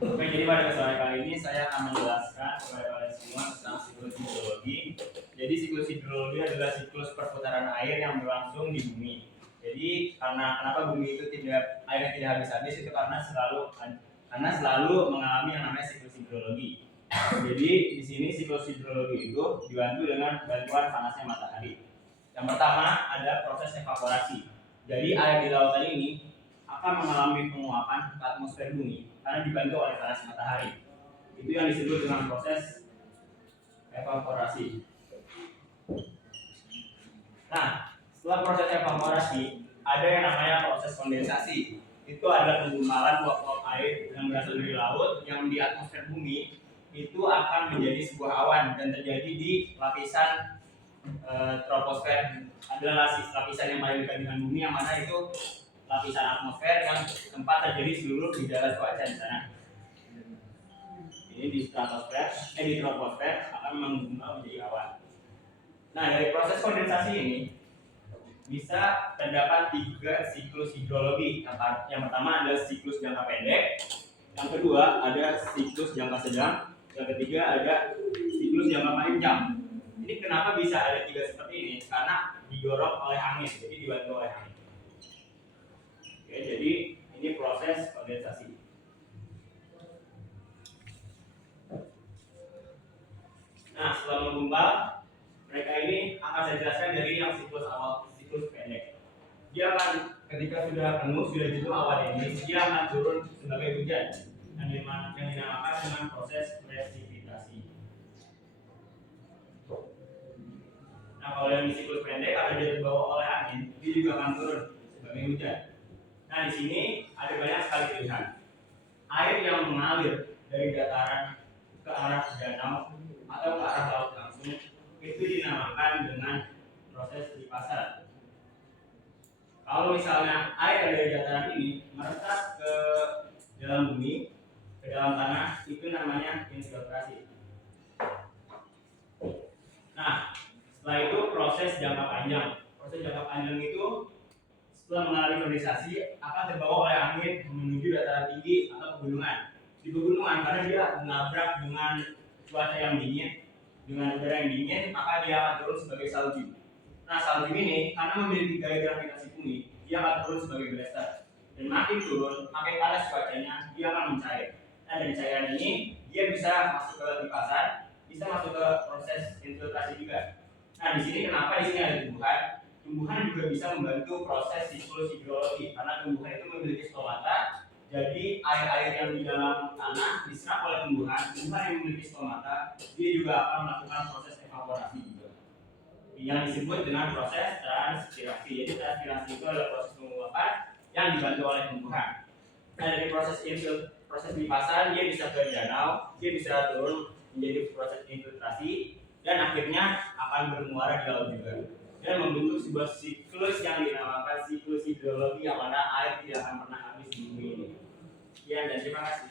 Oke, jadi pada kesempatan kali ini saya akan menjelaskan kepada kalian semua tentang siklus hidrologi. Jadi siklus hidrologi adalah siklus perputaran air yang berlangsung di bumi. Jadi kenapa bumi itu airnya tidak habis-habis itu karena selalu mengalami yang namanya siklus hidrologi. Jadi di sini siklus hidrologi itu dibantu dengan bantuan panasnya matahari. Yang pertama ada proses evaporasi. Jadi air di lautan ini akan mengalami penguapan ke atmosfer bumi karena dibantu oleh panas matahari. Itu yang disebut dengan proses evaporasi. Nah, setelah proses evaporasi, ada yang namanya proses kondensasi. Itu adalah penggumpalan uap-uap air yang berasal dari laut yang di atmosfer bumi itu akan menjadi sebuah awan dan terjadi di lapisan troposfer. Adalah lapisan yang paling dekat dengan bumi yang mana itu lapisan atmosfer yang tempat terjadi seluruh gejala cuaca di sana. Ini di troposfer akan menggumpal menjadi awan. Nah, dari proses kondensasi ini bisa terdapat 3 siklus hidrologi. Yang pertama adalah siklus jangka pendek, yang kedua ada siklus jangka sedang, yang ketiga ada siklus jangka panjang. Ini kenapa bisa ada 3 seperti ini? Karena didorong oleh angin, jadi dibantu oleh angin. Oke, jadi ini proses kondensasi. Nah, setelah menggumpal, mereka ini akan saya jelaskan dari yang siklus awal, siklus pendek. Dia akan ketika sudah penuh, sudah jenuh awan ini, dia akan turun sebagai hujan yang dinamakan dengan proses presipitasi. Nah, kalau yang siklus pendek kalau dia terbawa oleh angin, dia juga akan turun sebagai hujan. Nah, di sini ada banyak sekali pilihan. Air yang mengalir dari dataran ke arah danau atau ke arah laut langsung itu dinamakan dengan proses lipasan. Kalau misalnya air dari dataran ini meresap ke dalam bumi, ke dalam tanah, itu namanya infiltrasi. Nah, setelah itu proses jangka panjang. Proses jangka panjang itu setelah mengalami kondensasi akan terbawa oleh angin menuju dataran tinggi atau pegunungan. Di pegunungan karena dia menabrak dengan cuaca yang dingin, dengan udara yang dingin, maka dia akan turun sebagai salju. Nah, salju ini karena memiliki gaya gravitasi bumi, dia akan turun sebagai blaster. Dan makin turun, makin panas cuacanya, dia akan mencair. Nah, dari cairan ini dia bisa masuk ke lipasan, bisa masuk ke proses infiltrasi juga. Nah, di sini kenapa di sini ada tumbuhan? Tumbuhan juga bisa membantu proses siklus hidrologi karena tumbuhan itu memiliki stomata. Jadi air-air yang di dalam tanah diserap oleh tumbuhan yang memiliki stomata, dia juga akan melakukan proses evaporasi juga, yang disebut dengan proses transpirasi. Jadi transpirasi itu adalah proses penguapan yang dibantu oleh tumbuhan. Nah, dari proses lipasan dia bisa ke danau, dia bisa turun menjadi proses infiltrasi dan akhirnya akan bermuara di laut juga dan membentuk sebuah siklus yang dinamakan siklus hidrologi yang mana air tidak akan pernah habis di bumi ini. Sekian dan terima kasih.